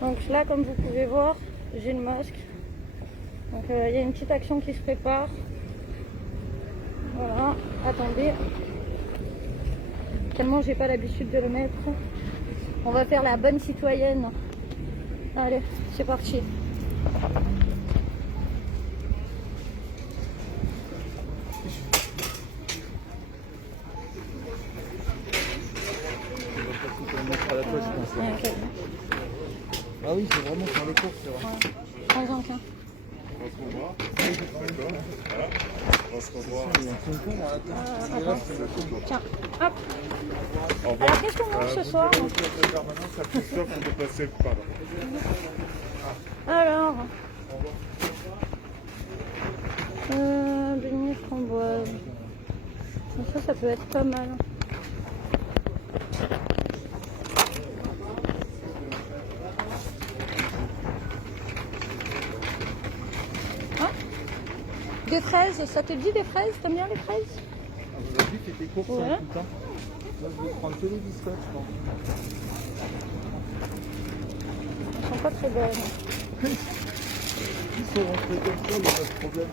Donc là, comme vous pouvez voir, j'ai le masque. Donc il y a une petite action qui se prépare. Voilà, attendez. Tellement j'ai pas l'habitude de le mettre. On va faire la bonne citoyenne. Allez, c'est parti. Ah oui, c'est vraiment sur les courses, c'est vrai. Prends-en qu'un. On va se revoir. D'accord. Voilà. On va se revoir. Tiens, hop. Au revoir. Alors qu'est-ce qu'on mange ce soir? La permanence a plus soif qu'on peut passer par là. Alors, beignets framboise. Ça peut être pas mal. Hein? Des fraises, ça te dit des fraises? T'aimes bien les fraises? Vous avez vu que tes courses Ouais. sont tout le temps. Moi, je vais prendre que les biscottes, je pense. Elles sont pas très bonnes. Ils sont rentrés comme ça, il n'y a pas de problème.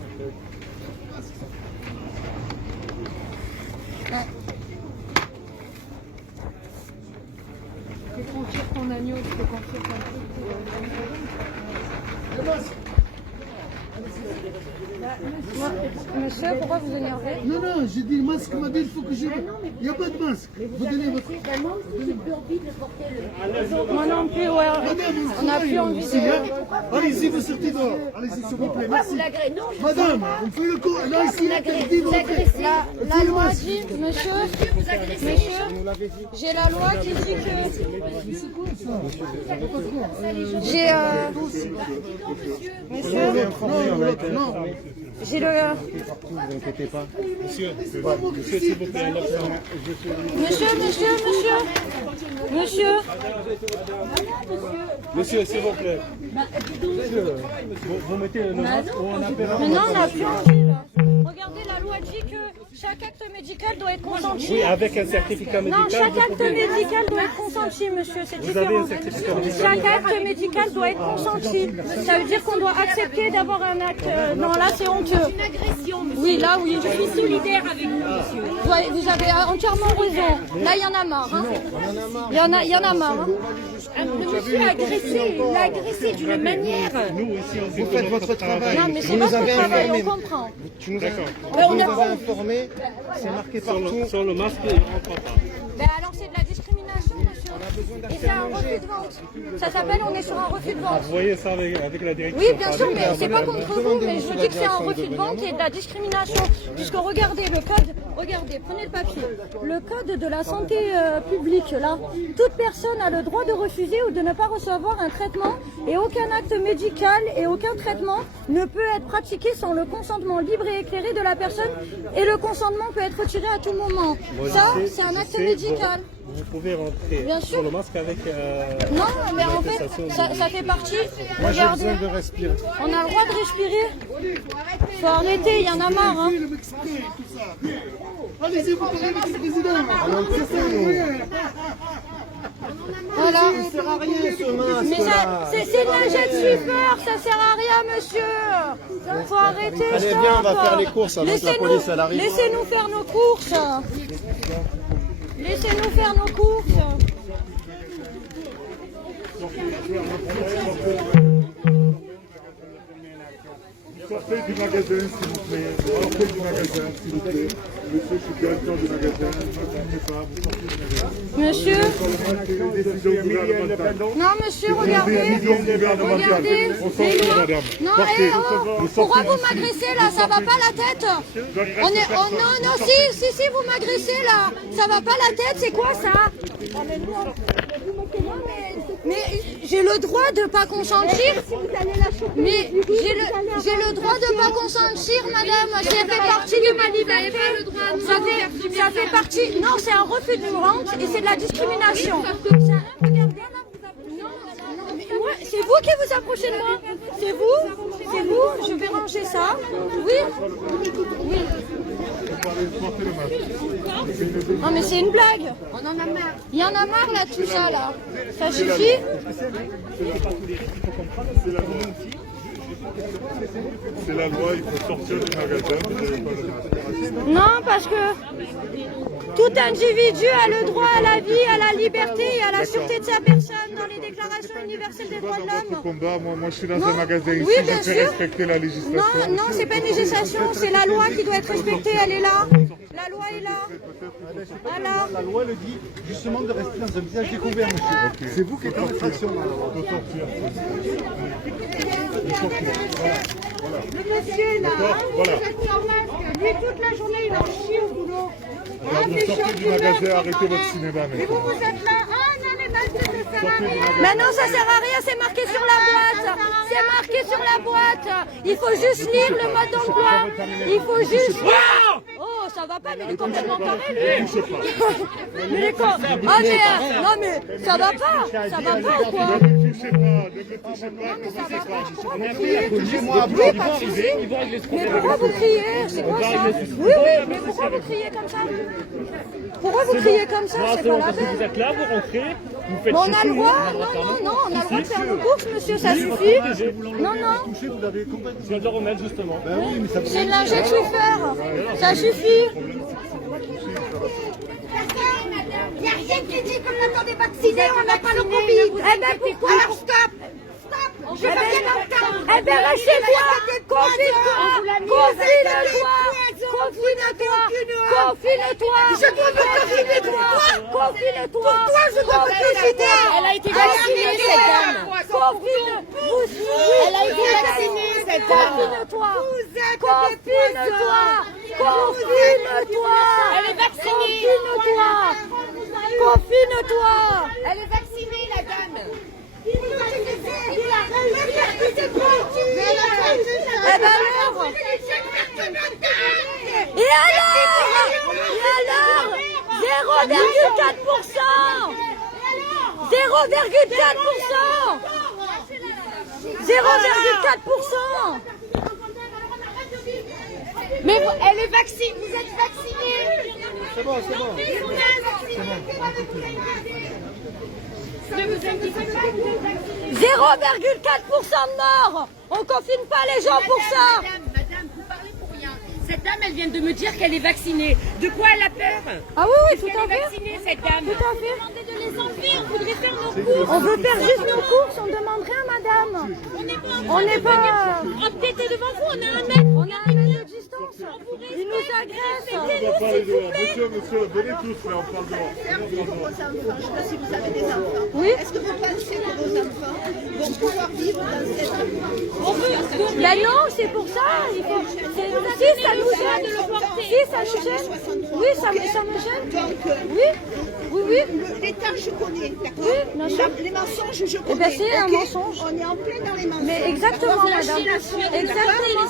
Ouais. Tu peux confier ton agneau, tu peux confier ton truc. Monsieur, pourquoi vous énervez? Non, non, j'ai dit masque, m'a dit il faut que je... Il n'y a pas de masque. Vous donnez votre... Moi non plus, ouais. On n'a plus envie de... Allez-y, vous sortez dehors. Allez-y, s'il vous plaît, merci. Madame, on fait le coup. Là, ici, interdit de rentrer. La loi dit, monsieur, j'ai la loi qui dit que... J'ai... Monsieur, Non, j'ai le... Monsieur, s'il vous plaît, Monsieur, s'il vous plaît. Vous mettez le masque ou on appelle. Mais non, on n'a plus envie, là. Regardez, la loi dit que chaque acte médical doit être consenti. Oui, avec un certificat médical. Non, chaque acte médical doit être consenti, monsieur, c'est Vous avez différent. un certificat médical. Chaque acte médical doit être consenti. Ça veut dire qu'on doit accepter d'avoir un acte... Non, là, c'est honteux. Une agression, monsieur. Oui, là, oui. Je suis solidaire avec vous, monsieur. Ouais, vous avez entièrement raison. Là, il y en a marre. Hein. Il y en a marre. Hein. Le monsieur a agressé, il l'a agressé d'une manière. Nous aussi, on Vous faites votre travail. Non, mais c'est Vous votre nous avez travail, informés. on comprend. Tu nous as informés. C'est marqué sur partout. sur le masque, il ne rentre pas. Ben alors, c'est de la discrimination, monsieur. Et c'est un refus de vente. Ça s'appelle, on est sur un refus de vente. Vous voyez ça avec la direction. Oui, bien sûr, mais c'est pas contre vous, mais je dis que c'est un refus de vente et de la discrimination. Puisque regardez le code, regardez, prenez le papier. Le code de la santé publique, là, toute personne a le droit de refuser ou de ne pas recevoir un traitement et aucun acte médical et aucun traitement ne peut être pratiqué sans le consentement libre et éclairé de la personne et le consentement peut être retiré à tout moment. Ça, c'est un acte médical. Vous pouvez rentrer Bien sûr. sur le masque avec. Non, mais en fait, ça fait partie. Moi, j'ai Regardez, besoin de respirer. on a le droit de respirer. Faut arrêter, il y en a marre. Hein. Allez-y, vous parlez avec le président. Voilà. Ça sert à rien, ce masque. Mais c'est de la jet sweeper, ça sert à rien, monsieur. Faut arrêter. Allez, stop. viens, on va faire les courses avant que la police elle arrive. Laissez-nous faire nos courses. Laissez-nous faire nos courses. Sortez du magasin, s'il vous plaît. Sortez du magasin, s'il vous plaît. Monsieur, je suis directeur du magasin. Ne m'attendez pas, vous sortez du magasin. Monsieur. Les décisions gouvernementales. Non, monsieur, regardez. Regardez. On sort, madame. Non, Sortez. pourquoi vous m'agressez là? Ça va pas la tête? On est... Oh non, non, si, vous m'agressez là. Ça va pas la tête, c'est quoi ça? Mais j'ai le droit de pas consentir. Mais j'ai le droit de pas consentir, madame. Ça fait partie de ma liberté. Ça fait partie. Non, c'est un refus de vente et c'est de la discrimination. C'est vous qui vous approchez de moi. C'est vous. Taisez-vous, je vais ranger ça. Oui. Oui. Non mais c'est une blague. On en a marre. Il y en a marre là, tout ça là. Ça suffit. C'est la loi, il faut sortir du magasin, vous n'avez pas le masque. Non, parce que tout individu a le droit à la vie, à la liberté et à la sûreté de sa personne dans les déclarations universelles des droits de l'homme. Combat, moi je suis dans Non. un magasin ici, Oui, je bien fais sûr. respecter la législation. Non, non, c'est pas une législation, c'est la loi qui doit être respectée, elle est là. La loi est là. Voilà. La loi le dit justement de rester dans un visage découvert, monsieur. C'est vous qui êtes en infraction. Il faut sortir. Le monsieur là, Voilà. vous êtes sans masque. Lui, toute la journée, il en chie au boulot. Vous sortez du magasin, arrêtez votre cinéma Et maintenant. vous êtes là, ah non, les masques, ça sert à rien. Mais non, ça sert à rien, c'est marqué sur la boîte. C'est marqué sur la boîte. Il faut juste lire le mode d'emploi. Il faut juste... Oh, ça va pas, mais il est complètement taré, lui. Mais il est con. Ah, mais... Non, mais ça va pas. Ça va pas ou quoi? Ne touchez pas, ne touchez pas, commencez pas. Oui, pas de souci. Mais pourquoi vous criez? C'est quoi ça? Oui, oui, mais pourquoi vous criez comme ça? Pourquoi vous criez comme ça? C'est pas la peine. Vous êtes là, vous rentrez, vous faites Mais on a le droit, non, on a le droit de faire nos courses, monsieur, ça suffit. Non, non, Je viens de le remettre justement. c'est une lingette chauffeur, ça suffit. Il n'y a rien qui dit que quand on est vacciné, on n'a pas le Covid. Eh ben pourquoi? Alors stop. Je vais rien entendre. Eh ben restez-toi, confine-toi, confine-toi, confine-toi, Je dois me confiner toi. confine-toi. Pourquoi je dois me confiner? Elle a été vaccinée, cette dame. Elle a été vaccinée, cette dame. Confine-toi. Confine-toi. Confine-toi. Elle est vaccinée. Confine-toi. Confine-toi. Elle est vaccinée, la dame. Eh ben alors. Et alors 0,4%. 0,4%. 0,4%. Mais elle est vaccinée, vous êtes vaccinée. C'est bon, c'est bon. Vous êtes vaccinée. Ne vous inquiétez pas. 0,4% de morts. On confine pas les gens pour ça. Madame, vous parlez pour rien. Cette dame, elle vient de me dire qu'elle est vaccinée. De quoi elle a peur? Ah oui, oui, tout à Elle est fait. vaccinée, cette dame. Tout à fait. Demandez de les enlever, on voudrait faire nos courses. On veut faire juste nos courses, on demande rien, madame. On n'est pas... Peut-être devant vous, on a un mètre. On a un mètre de distance. Ils nous agressent. Monsieur, venez tous là, on parle dehors. Je sais pas si vous avez des enfants. Oui. Est-ce que vous pensez que vos enfants vont pouvoir vivre dans cette... Ben non, c'est pour ça. Il faut... Si ça nous gêne. Si ça nous gêne. Oui, ça me gêne. Donc, Oui, oui, oui. l'État, je connais, d'accord? Oui, bien sûr. Les mensonges, je connais. Eh ben, c'est un ok? mensonge. On est en plein dans les mensonges. Mais exactement, madame. Exactement.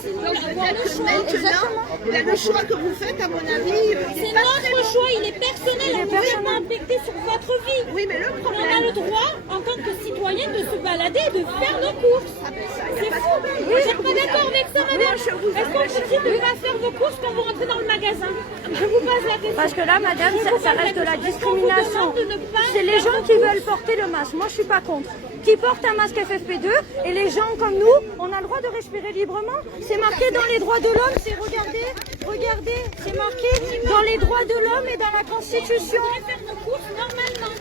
Maintenant, ben, le choix que vous faites, à mon avis, il est pas très bon. choix, il est personnel. Il est On ne peut personnel. pas impacter sur votre vie. Oui, mais le On a problème... le droit, en tant que citoyen, de se balader et de faire nos courses. C'est fou. Vous n'êtes pas d'accord avec ça, madame? Est-ce qu'on vous dit de ne pas faire vos courses quand vous rentrez dans le magasin? Je vous pose la question. Parce que là, madame, ça reste de la discrimination. C'est les gens qui veulent porter le masque. Moi, je suis pas contre. Qui portent un masque FFP2 et les gens comme nous, on a le droit de respirer librement. C'est marqué dans les droits de l'homme. C'est regardez, c'est marqué dans les droits de l'homme et dans la Constitution. Faire nos courses normalement.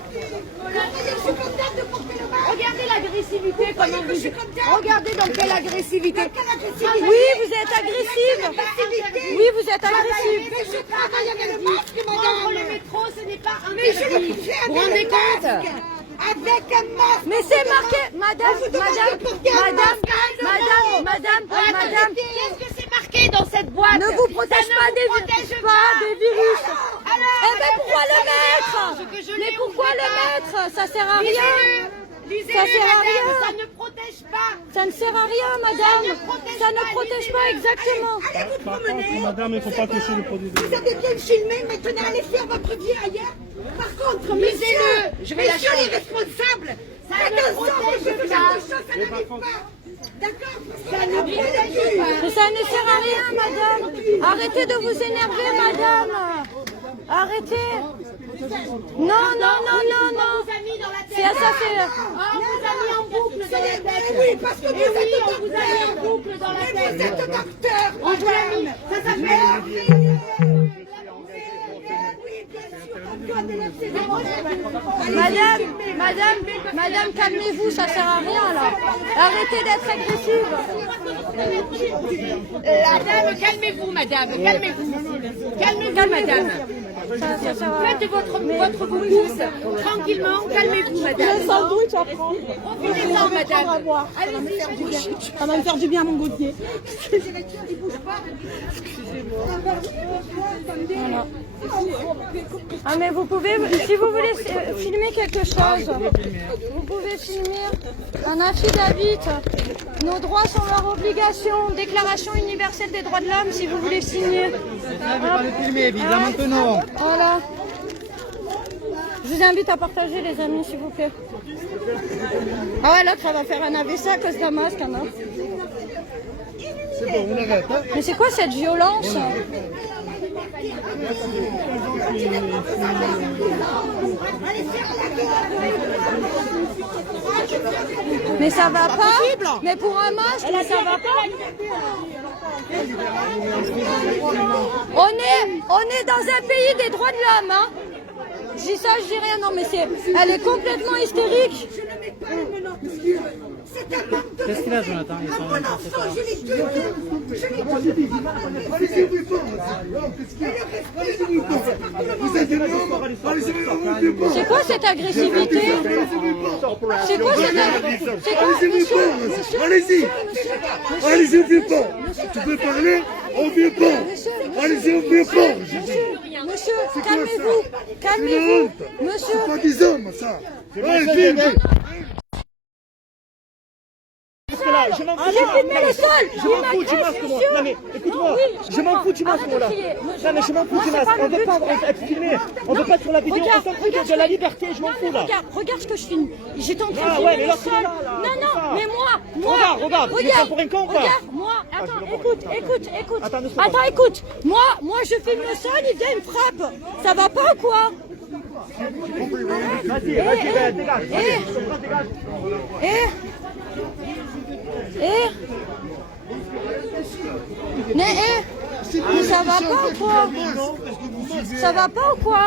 Regardez l'agressivité, comment vous... Regardez dans quelle agressivité. Oui, vous êtes agressive. Oui, vous êtes agressive. Mais je travaille avec le masque, Prendre le madame. métro, ce n'est pas un Mais je le interdit. fais Vous vous avec rendez le compte? masque. Avec un masque. Mais c'est marqué, madame. Qu'est-ce que c'est marqué dans cette boîte? Ne vous protège pas des virus. Eh ben pourquoi le mettre? Mais pourquoi le mettre? Ça sert à rien. Lisez-le, Ça sert à madame, rien. ça ne protège pas. Ça ne sert à rien, madame. Ça ne protège pas exactement. Allez vous promener. Madame, il ne faut pas toucher le produit de... Vous avez bien filmé, maintenant allez faire votre vie ailleurs. Par contre, Lisez-le, je vais la messieurs changer. les responsables, Ça faites ne en sorte protège que ce pas. genre de choses, ça n'arrive pas. D'accord, ça ne protège pas. Mais ça ne sert à rien, madame. Arrêtez de vous énerver, madame. Arrêtez. Non, non, non, non, non. C'est à ça, c'est... On vous a mis en boucle dans la tête. Oui, parce que vous êtes on vous a mis en boucle dans la tête. Vous êtes docteur, On vous a mis. madame. Ça s'appelle... Madame, calmez-vous, ça sert à rien, là. Arrêtez d'être agressive. Madame, calmez-vous, madame. Calmez-vous. Calmez-vous, madame. Ça va. Faites votre course tranquillement. Calmez-vous, madame. Un sandwich à prendre. Profitez-en, madame. Ça va me faire du bien à mon goûtier. Voilà. Ah mais vous pouvez, si vous voulez filmer quelque chose, vous pouvez filmer un affidavit. Nos droits sont leurs obligations. Déclaration universelle des droits de l'homme, si vous voulez signer. Évidemment que non. Voilà. Je vous invite à partager, les amis, s'il vous plaît. Ah ouais, là, ça va faire un AVC à cause d'un masque, hein. C'est bon, on arrête. Hein. Mais c'est quoi cette violence? Mais ça va pas. Mais pour un masque, ça va pas. On est dans un pays des droits de l'homme, hein. Je dis ça, je dis rien, non mais elle est complètement hystérique. Je ne mets pas les menottes, monsieur. C'est un manque de... Qu'est-ce qu'il a, Jonathan? Un bon enfant, je l'ai tué. Je l'ai tué. Allez-y, vous pas. Allez-y, vous pas. Vous êtes des hommes. Allez-y, vous pas. C'est quoi cette agressivité? C'est quoi cette agressivité? Allez-y. Allez-y, on vient pas. Tu peux parler? On vient pas. Allez-y, on vient pas. Monsieur, calmez-vous. Calmez-vous. Monsieur. C'est pas des hommes, ça. Allez, viens. Je m'en fous. J'ai filmé le sol. Je m'en fous du masque, moi. Non mais écoute-moi, je m'en fous du masque, moi là. Non mais je m'en fous du masque. On veut pas être filmé. On veut pas être sur la vidéo. On s'en fout de la liberté. Je m'en fous là. Regarde ce que je filme. J'étais en train de Ah ouais, filmer mais le là, sol. c'est là, Non, mais moi. Regarde, tu me prends pour un con ou pas? Regarde, moi. Attends, écoute. Attends, 2 secondes. Attends, écoute. Moi, je filme le sol, il vient, il me frappe. Ça va pas ou quoi? Vas-y, dégage. Mais ça va pas ou quoi? Ça va pas ou quoi?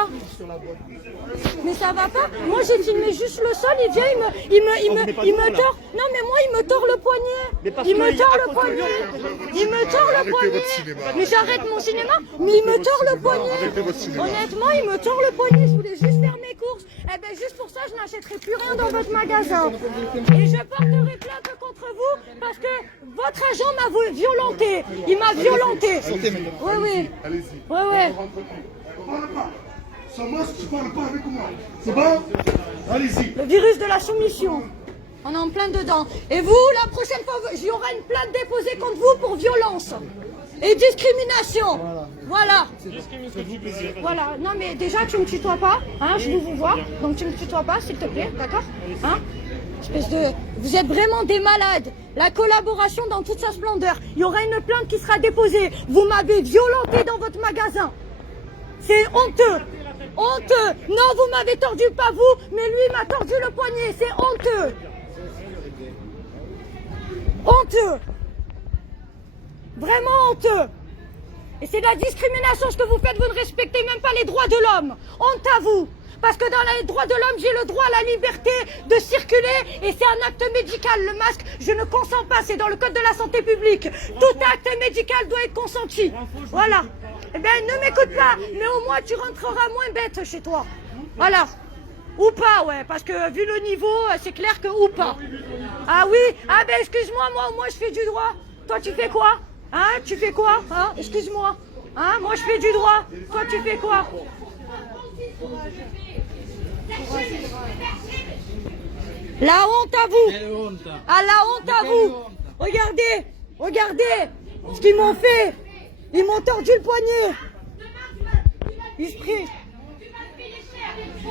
Mais ça va pas. Moi j'ai filmé juste le sol, il vient, il me tord. Non mais moi il me tord le poignet. Il me tord le poignet. Il me tord le poignet. Mais j'arrête mon cinéma. Mais il me tord le poignet. Honnêtement, il me tord le poignet. Je voulais juste faire mes courses. Eh ben juste pour ça, je n'achèterai plus rien dans votre magasin. Et je porterai plainte contre vous parce que votre agent m'a violenté. Il m'a violenté. Oui. Allez-y. Ouais. Parle pas. Sans masque, tu parles pas avec moi. C'est bon? Allez-y. Le virus de la soumission. On est en plein dedans. Et vous, la prochaine fois, il y aura une plainte déposée contre vous pour violence et discrimination. Voilà. Voilà. Non mais déjà, tu me tutoies pas. Hein, je vous vois. Donc tu me tutoies pas, s'il te plaît. D'accord? Hein? Espèce de... Vous êtes vraiment des malades. La collaboration dans toute sa splendeur. Il y aura une plainte qui sera déposée. Vous m'avez violenté dans votre magasin. C'est honteux. Honteux. Non, vous m'avez tordu, pas vous, mais lui m'a tordu le poignet. C'est honteux. Honteux. Vraiment honteux. Et c'est de la discrimination ce que vous faites. Vous ne respectez même pas les droits de l'homme. Honte à vous. Parce que dans les droits de l'homme, j'ai le droit à la liberté de circuler et c'est un acte médical. Le masque, je ne consens pas, c'est dans le code de la santé publique. Tout acte médical doit être consenti. Voilà. Eh bien, ne m'écoute pas, mais au moins tu rentreras moins bête chez toi. Voilà. Ou pas, ouais, parce que vu le niveau, c'est clair que ou pas. Ah oui? Ah ben excuse-moi, moi au moins je fais du droit. Toi tu fais quoi? Hein? Tu fais quoi? Hein? Excuse-moi. Hein? Moi je fais du droit. Toi tu fais quoi? La honte à vous. Ah, la honte à vous. Regardez ce qu'ils m'ont fait. Ils m'ont tordu le poignet.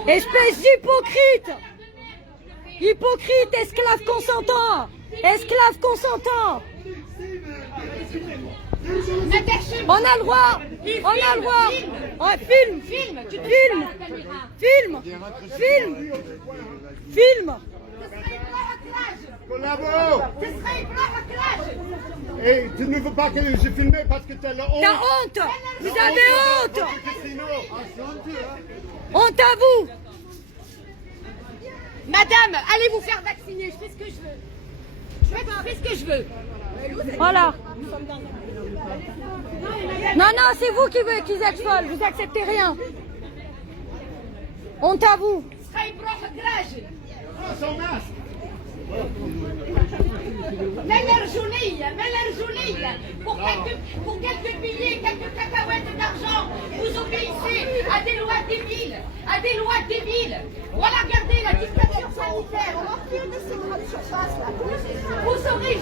Espèce d'hypocrite. Hypocrite, esclave consentant. Esclaves consentants. On a le droit. On a le droit. Filme. Collabo! Et tu ne veux pas que je filme parce que tu as la honte. T'as honte. Vous avez honte. Honte à vous. Madame, allez vous faire vacciner, je fais ce que je veux. Je fais ce que je veux. Voilà. Non, c'est vous qui êtes folle. Vous acceptez rien. Honte à vous. Son masque! Melerjouli, pour quelques billets, quelques cacahuètes d'argent, vous obéissez à des lois débiles, Voilà, regardez la dictature sanitaire. On en plus de ces grandes surfaces là. Vous serez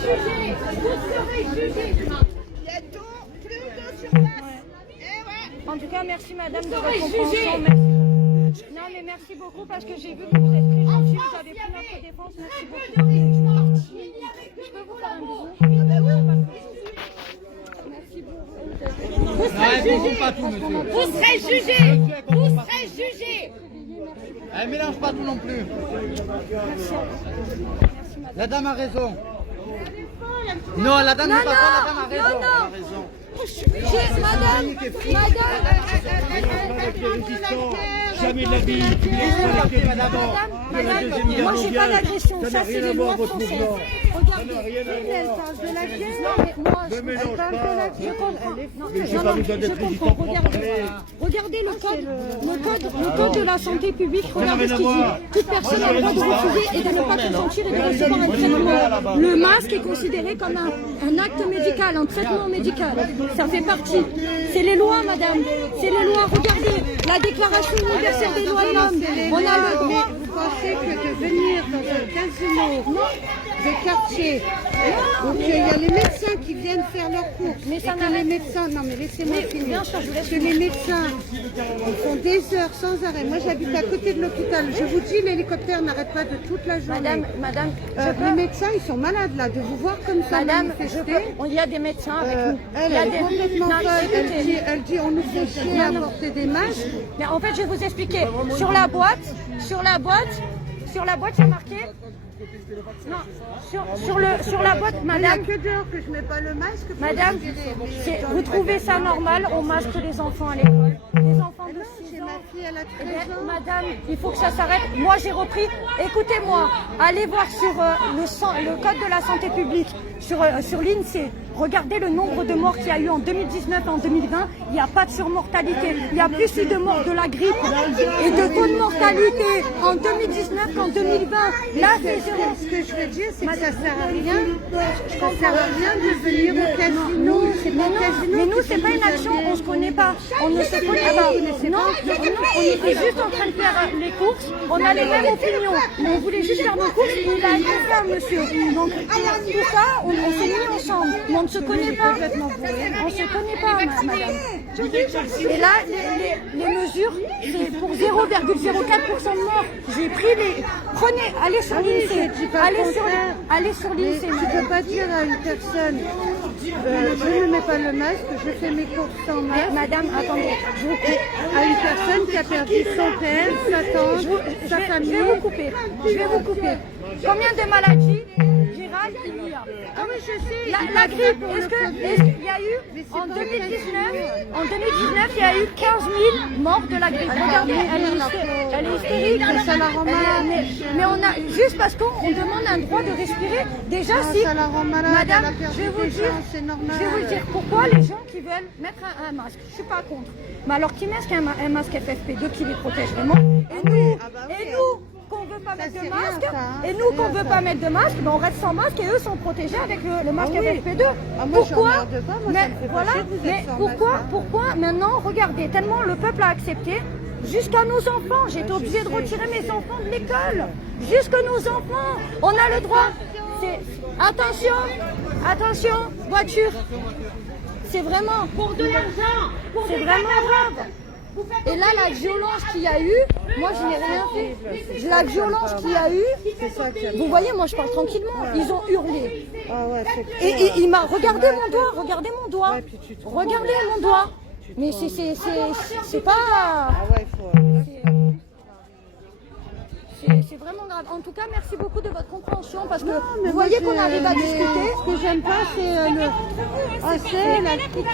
jugés demain. Bientôt, plus de surface. En tout cas, merci madame de votre compréhension. Merci. Non, mais merci beaucoup parce que j'ai vu que vous êtes très gentil, vous avez pris notre défense. Merci beaucoup. Je peux vous faire un bisou? Merci beaucoup. Vous serez jugés. Elle mélange pas tout non plus. La dame a raison. Non, la dame n'a pas raison. La dame a raison. Madame, Jamais de la vie, tu me laisses pas d'abord. moi j'ai pas d'agression, ça c'est les lois françaises. Regardez, elle parle de la guerre, moi elle parle de la guerre. Je comprends. Regardez le code de la santé publique, regardez ce qu'il dit. Toute personne a le droit de refuser et de ne pas consentir et de recevoir un traitement. Le masque est considéré comme un acte médical, un traitement médical. Ça fait partie. C'est les lois, madame. C'est les lois. Regardez, la déclaration universelle des droits de l'homme. On a le droit. Vous pensez que de venir dans un casino de quartier, donc il y a les médecins qui viennent faire leurs courses, Mais ça et que n'arrête- les médecins, non mais laissez-moi finir, bien sûr, je vous laisse que les médecins ils font des heures sans arrêt. Moi j'habite à côté de l'hôpital, je vous dis l'hélicoptère n'arrête pas de toute la journée. Madame, Les médecins ils sont malades là, de vous voir comme ça Madame, manifester. il y a des médecins avec nous. Elle Il y a est des... complètement Non, folle, écoutez. elle dit on nous fait chier à porter des masques. Mais en fait, je vais vous expliquer. Sur la boîte, il y a marqué. Non, sur la boîte, Il n'y a madame. que dehors que je mets pas le masque. pour Madame, respirer, mais vous trouvez ça normal? On masque les enfants à l'école. Les enfants de non, 6 chez ans. ma fille, elle a Eh 13 bien, ans. madame, il faut que ça s'arrête. Moi, j'ai repris. Écoutez-moi, allez voir sur le code de la santé publique, sur l'INSEE. Regardez le nombre de morts qu'il y a eu en 2019 et en 2020. Il n'y a pas de surmortalité. Il y a plus eu de morts de la grippe et de taux de mortalité en 2019 qu'en 2020. Là, c'est zéro. Ce que je veux dire, c'est que ça sert à rien. Ça sert à rien de venir au casino. C'est pas au casino. Mais nous, c'est pas une action, on se connaît pas. On ne se connaît pas. Non, on était juste en train de faire les courses. On a les mêmes opinions. Mais on voulait juste faire nos courses. Il a été ça, monsieur. Donc, tout ça, on s'est mis ensemble. Mais on ne se connaît pas. On se connaît pas, madame. Et là, les mesures, c'est pour 0,04% de morts. J'ai pris les... Prenez, allez sur l'INSEE. Allez sur l'INSEE, Tu ne peux pas dire à une personne, je ne mets pas le masque, je fais mes courses sans masque. Madame, attendez. Je vous coupe. À une personne qui a perdu son père, sa tante, sa Je famille. vais vous couper. Combien de maladies virales il y a? Ah oui, je sais. La grippe, est-ce qu'il y a eu en 2019, il y a eu 15 000 morts de la grippe. Regardez, elle est hystérique. Ça la rend malade. Mais on a, juste parce qu'on demande un droit de respirer, déjà si... Ça la rend malade, elle a Madame, perdu je vais vous des dire, gens, c'est normal. je vais vous dire pourquoi les gens qui veulent mettre un masque, je suis pas contre. Mais alors qui mettent un masque FFP2 qui les protège vraiment? Et nous, qu'on veut pas mettre de c'est masque, rien, ça, hein, et c'est nous qu'on rien, veut ça. pas mettre de masque, ben on reste sans masque et eux sont protégés avec le masque Ah oui. FFP2. Ah, moi, Pourquoi? j'en garde pas, moi, ça Mais me fait pas voilà, chier que vous êtes mais sans pourquoi, masque, hein. pourquoi maintenant, regardez, tellement le peuple a accepté, jusqu'à nos enfants, j'ai été obligée de retirer mes enfants de l'école, jusqu'à nos enfants, on a le droit. Attention, voiture. C'est vraiment Pour de l'argent, pour c'est des vraiment grave. Et là, la violence qu'il y a eu, moi je n'ai rien fait. La violence qu'il y a eu, vous voyez, moi je parle tranquillement, ils ont hurlé. Ah ouais, Et il m'a regardé mon doigt, regardez mon doigt. Regardez mon doigt. Mais c'est pas... Ah ouais, il faut... C'est vraiment grave. En tout cas, merci beaucoup de votre compréhension parce que vous voyez qu'on arrive à discuter. Ce que j'aime pas, c'est le... Ah, c'est la critique.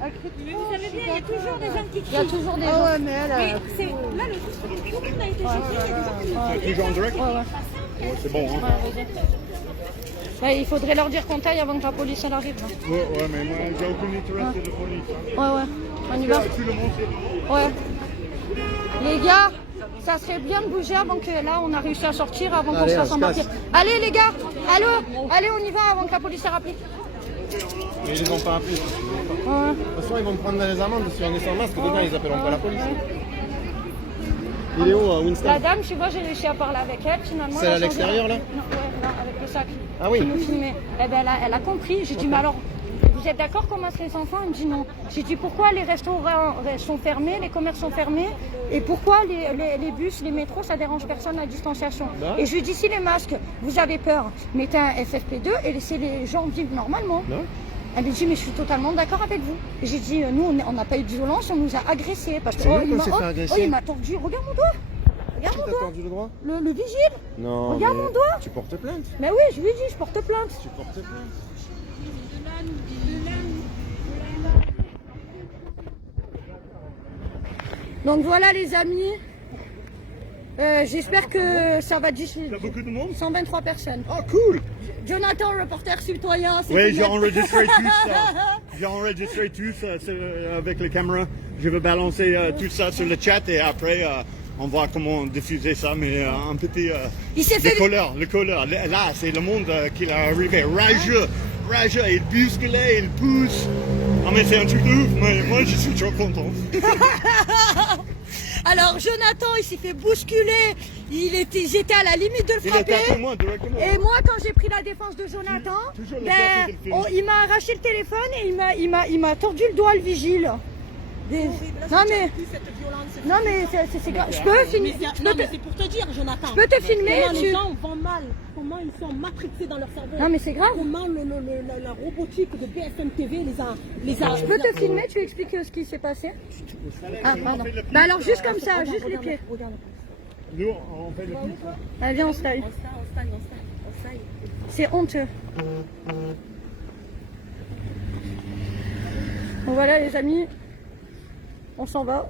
Vous savez bien, il y a toujours des gens qui crient. Il y a toujours des Ah gens. ouais, mais elle... Mais c'est... Là, le truc a été jeté, il y a des gens qui... Toujours en direct? Ouais, ouais. Ouais, c'est bon, hein? Ouais, il faudrait leur dire qu'on taille avant que la police elle arrive. Là. Ouais, mais moi, j'ai aucun intérêt, c'est la police. Hein. Ouais, on y va. Tout le monde, c'est... Ouais. Les gars, ça serait bien de bouger avant que là on a réussi à sortir, avant qu'on se fasse embarquer. Allez les gars, allez on y va avant que la police elle rappelle. Mais ils ne vont pas appeler. De toute façon, ils vont me prendre dans les amendes si on est sans masque. Demain, ils appelleront pas la police. Il est où, Winston? La dame, tu vois, j'ai réussi à parler avec elle finalement. C'est à l'extérieur là? Non, ouais, là, avec le sac. Ah oui. Qui nous filmait. Eh ben, elle a compris. J'ai dit, mais alors, vous êtes d'accord qu'on masse les enfants? Elle me dit non. J'ai dit, pourquoi les restaurants sont fermés, les commerces sont fermés, et pourquoi les bus, les métros, ça dérange personne la distanciation? Et je lui dis, si les masques, vous avez peur, mettez un FFP2 et laissez les gens vivre normalement. Non. Elle me dit, mais je suis totalement d'accord avec vous. Et j'ai dit, nous, on n'a pas eu de violence, on nous a agressés. Parce que, il m'a tordu. Regarde mon doigt. Regarde mon T'as doigt. tordu le droit? Le vigile. Non. Regarde mon doigt. Tu portes plainte? Mais oui, je lui ai dit, je porte plainte. Tu portes plainte? Donc voilà les amis. J'espère que ça va dissuader. Il y a beaucoup de monde? 123 personnes. Oh, cool! Jonathan, reporter citoyen. Oui, j'ai enregistré tout ça. J'ai enregistré tout ça avec les caméras. Je vais balancer tout ça sur le chat et après on voit comment diffuser ça. Mais un petit... Il s'est fait... Le colère. Là, c'est le monde qui est arrivé. Rageux, il bousculait, il pousse. Ah mais c'est un truc de ouf. Moi, je suis trop content. Alors Jonathan, il s'est fait bousculer, j'étais à la limite de le frapper. Il a tapé moi directement. Et moi, quand j'ai pris la défense de Jonathan, il m'a arraché le téléphone et il m'a tordu le doigt, le vigile. Non mais c'est grave. Je peux filmer. Non mais c'est pour te dire, Jonathan. Je peux te filmer. Comment les gens vont mal, comment ils sont matrixés dans leur cerveau. Non mais c'est grave. Comment la robotique de BFM TV les a. Je peux te filmer, tu expliques ce qui s'est passé? Ah pardon. Bah alors juste comme ça, juste les pieds. Nous, on fait le plus. Allez, viens, on se taille. C'est honteux. Donc voilà les amis, on s'en va.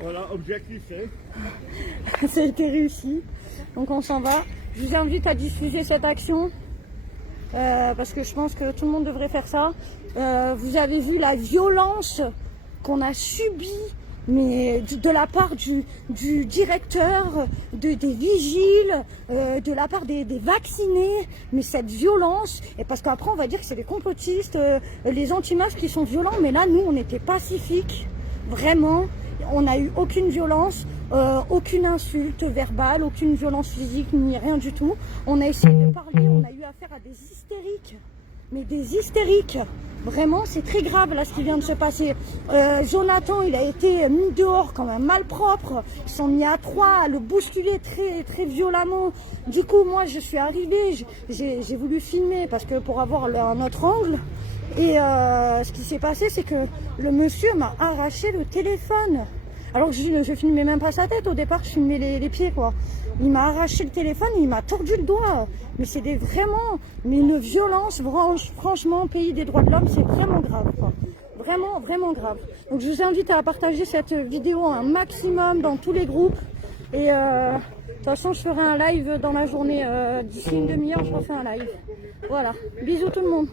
Voilà, objectif fait. Ça a été réussi. Donc on s'en va. Je vous invite à diffuser cette action. Parce que je pense que tout le monde devrait faire ça. Vous avez vu la violence qu'on a subie, mais de la part du directeur, des vigiles, de la part des vaccinés, mais cette violence, et parce qu'après on va dire que c'est les complotistes, les anti-masques qui sont violents, mais là nous on était pacifiques, vraiment, on n'a eu aucune violence, aucune insulte verbale, aucune violence physique, ni rien du tout. On a essayé de parler, on a eu affaire à des hystériques, mais des hystériques. Vraiment, c'est très grave là ce qui vient de se passer. Jonathan, il a été mis dehors comme un malpropre. Ils sont mis à 3 à le bousculer très violemment. Du coup, moi, je suis arrivée, j'ai voulu filmer parce que pour avoir un autre angle. Et ce qui s'est passé, c'est que le monsieur m'a arraché le téléphone. Alors que je filmais même pas sa tête au départ, je filmais les pieds quoi. Il m'a arraché le téléphone et il m'a tordu le doigt. Mais c'est mais une violence, franchement, pays des droits de l'homme, c'est vraiment grave quoi. Vraiment grave. Donc je vous invite à partager cette vidéo un maximum dans tous les groupes. Et de toute façon, je ferai un live dans la journée. D'ici une demi-heure, je refais un live. Voilà. Bisous tout le monde.